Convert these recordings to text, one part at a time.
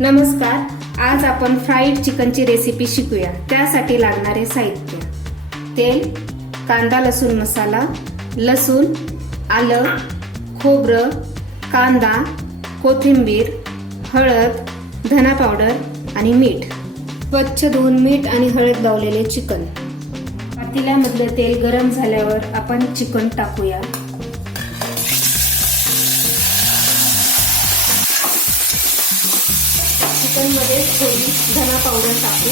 नमस्कार, आज आपण फ्राईड चिकनची रेसिपी शिकूया। त्यासाठी लागणारे साहित्य: तेल, कांदा लसूण मसाला, लसूण, आलं, खोबरं, कांदा, कोथिंबीर, हळद, धना पावडर आणि मीठ। स्वच्छ धुवून मीठ आणि हळद लावलेले चिकन। पातेल्यामधलं तेल गरम झाल्यावर आपण चिकन टाकूया। चिकन मध्ये थोडी धना पावडर टाकू।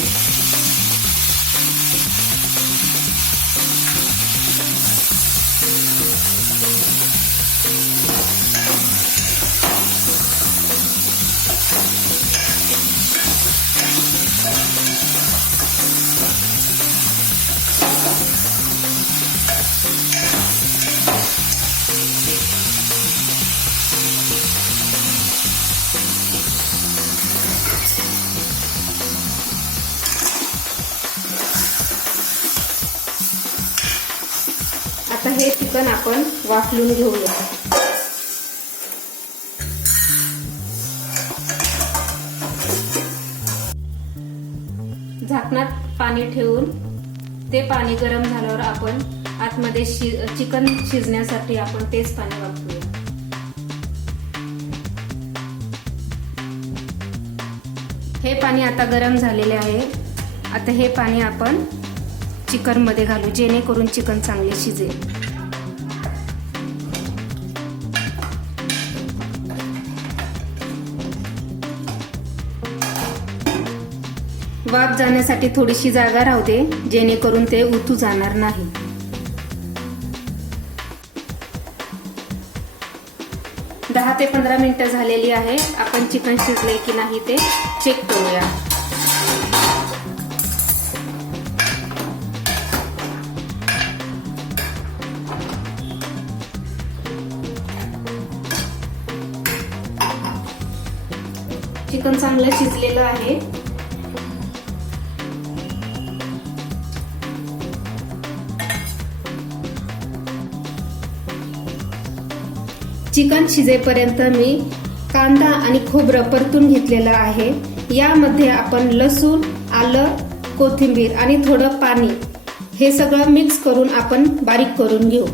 आता हे चिकन आपण वाफलून घेऊया। झाकणात पाणी ठेवून ते पाणी गरम झाल्यावर आपण आतमध्ये चिकन शिजण्यासाठी आपण तेच पाणी वापरूया। हे पाणी आता गरम झालेले आहे। आता हे पाणी आपण चिकन मध्ये घालू, जेणेकरून चिकन चांगले शिजेल। वाफ जाण्यासाठी थोडीशी जागा राहू दे, जेणेकरून ते उतू जाणार नाही। दहा ते 15 मिनिटं झालेली आहे। आपण चिकन शिजले की नाही ते चेक करूया। चिकन चांगलं शिजलेलं आहे। चिकन शिजेपर्यंत मी कांदा आणि खोबरं परतून घेतलेलं आहे। यामध्ये आपण लसूण, आलं, कोथिंबीर आणि थोडं पाणी हे सगळं मिक्स करून आपण बारीक करून घेऊ।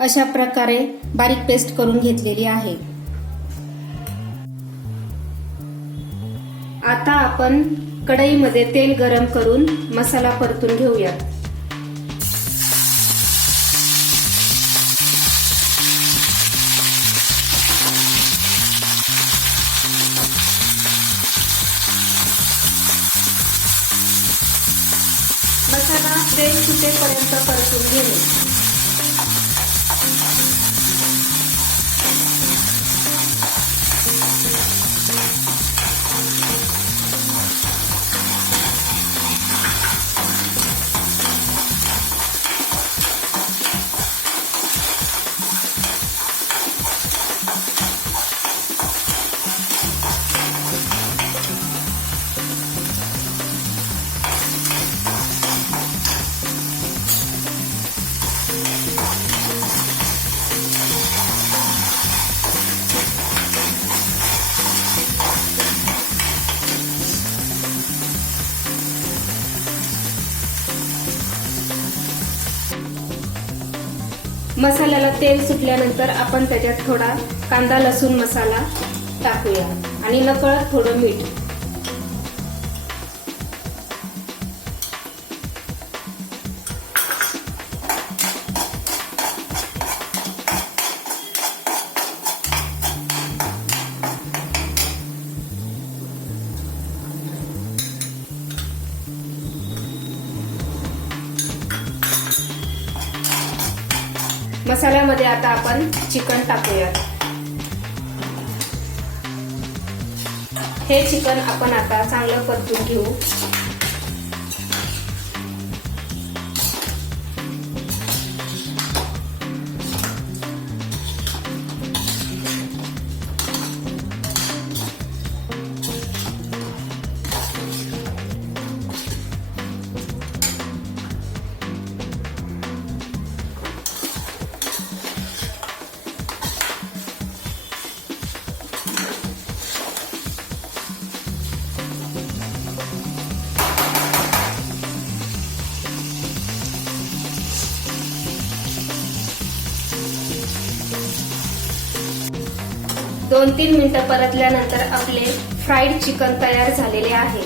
अशा प्रकारे बारीक पेस्ट करून घेतलेली आहे। आता आपण कढईमध्ये तेल गरम करून मसाला परतून घेऊया। मसाला तेल सुटेपर्यंत परतून घेऊ। मसाल्याला तेल सुटल्यानंतर आपण त्याच्यात थोडा कांदा लसूण मसाला टाकूया आणि नकळत थोडं मीठ। मसाल्यामध्ये आता आपण चिकन टाकूया। हे चिकन आपण आता चांगलं परतून घेऊ। 2-3 मिनिटं परतल्यानंतर आपले फ्राईड चिकन तयार झालेले आहे.